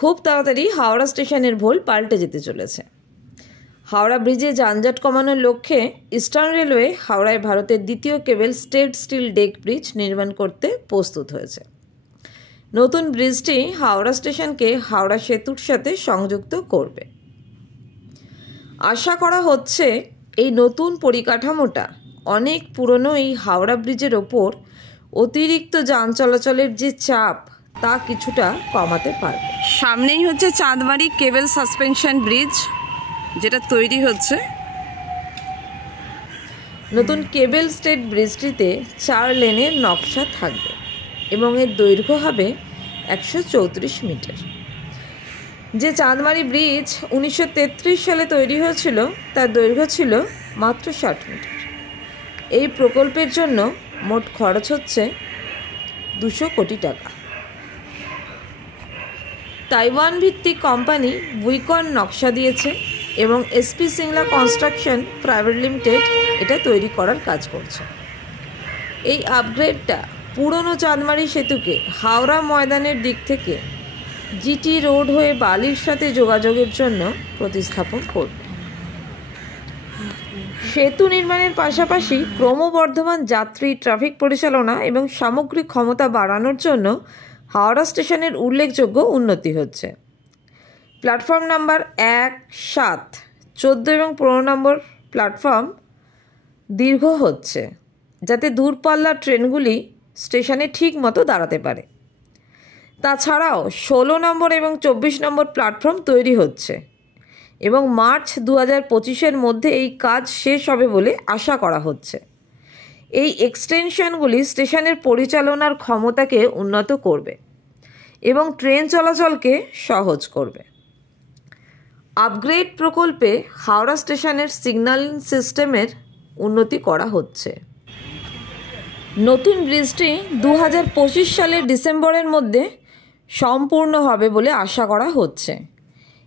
খুব তাড়াতাড়ি হাওড়া স্টেশনের ভোল পাল্টে যেতে চলেছে। হাওড়া ব্রিজে যানজট কমানোর লক্ষ্যে ইস্টার্ন রেলওয়ে হাওড়ায় ভারতের দ্বিতীয় cable stayed steel deck bridge নির্মাণ করতে প্রস্তুত হয়েছে। নতুন ব্রিজটি হাওড়া স্টেশনকে হাওড়া সেতুর সাথে সংযুক্ত করবে। আশা করা হচ্ছে এই নতুন পরিকাঠামোটা অনেক পুরনো এই হাওড়া ব্রিজের ওপর অতিরিক্ত যান চলাচলের যে চাপ তা কিছুটা কমাতে পারবে। সামনেই হচ্ছে চাঁদমারি কেবল সাসপেনশন ব্রিজ, যেটা তৈরি হচ্ছে। নতুন কেবল স্টেট ব্রিজটিতে 4 লেনের নকশা থাকবে এবং এর দৈর্ঘ্য হবে 134 মিটার। যে চাঁদমারি ব্রিজ 1933 সালে তৈরি হয়েছিল তার দৈর্ঘ্য ছিল মাত্র 60 মিটার। এই প্রকল্পের জন্য মোট খরচ হচ্ছে 200 কোটি টাকা। তাইওয়ান ভিত্তিক কোম্পানি বুইকন নকশা দিয়েছে এবং SP Singla construction private limited এটা তৈরি করার কাজ করছে। এই আপগ্রেডটা পুরনো চাঁদমারি সেতুকে হাওড়া ময়দানের দিক থেকে জিটি রোড হয়ে বালির সাথে যোগাযোগের জন্য প্রতিস্থাপন করবে। সেতু নির্মাণের পাশাপাশি ক্রমবর্ধমান যাত্রী ট্রাফিক পরিচালনা এবং সামগ্রিক ক্ষমতা বাড়ানোর জন্য হাওড়া স্টেশনের উল্লেখযোগ্য উন্নতি হচ্ছে। প্ল্যাটফর্ম নাম্বার 1, 7, 14 এবং 15 নম্বর প্ল্যাটফর্ম দীর্ঘ হচ্ছে, যাতে দূরপাল্লার ট্রেনগুলি স্টেশনে ঠিক মতো দাঁড়াতে পারে। তাছাড়াও 16 নম্বর এবং 24 নম্বর প্ল্যাটফর্ম তৈরি হচ্ছে এবং মার্চ 2025-এর মধ্যে এই কাজ শেষ হবে বলে আশা করা হচ্ছে। এই এক্সটেনশনগুলি স্টেশনের পরিচালনার ক্ষমতাকে উন্নত করবে এবং ট্রেন চলাচলকে সহজ করবে। আপগ্রেড প্রকল্পে হাওড়া স্টেশনের সিগন্যালিং সিস্টেমের উন্নতি করা হচ্ছে। নতুন ব্রিজটি 2025 সালের ডিসেম্বরের মধ্যে সম্পূর্ণ হবে বলে আশা করা হচ্ছে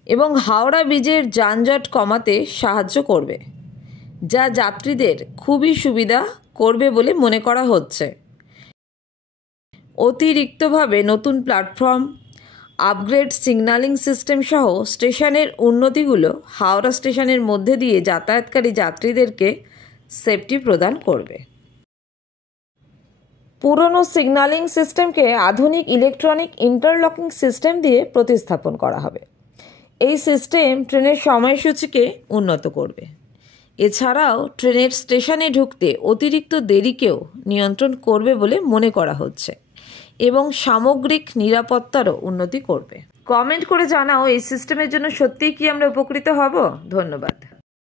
এবং হাওড়া ব্রিজের যানজট কমাতে সাহায্য করবে, যা যাত্রীদের খুবই সুবিধা করবে বলে মনে করা হচ্ছে। অতিরিক্তভাবে নতুন প্ল্যাটফর্ম, আপগ্রেড সিগন্যালিং সিস্টেম সহ স্টেশনের উন্নতিগুলো হাওড়া স্টেশনের মধ্যে দিয়ে যাতায়াতকারী যাত্রীদেরকে সেফটি প্রদান করবে। পুরনো সিগন্যালিং সিস্টেমকে আধুনিক ইলেকট্রনিক ইন্টারলকিং সিস্টেম দিয়ে প্রতিস্থাপন করা হবে। এই সিস্টেম ট্রেনের সময়সূচিকে উন্নত করবে। এছাড়াও ট্রেনের স্টেশনে ঢুকতে অতিরিক্ত দেরিকেও নিয়ন্ত্রণ করবে বলে মনে করা হচ্ছে এবং সামগ্রিক নিরাপত্তারও উন্নতি করবে। কমেন্ট করে জানাও এই সিস্টেমের জন্য সত্যিই কি আমরা উপকৃত হব। ধন্যবাদ।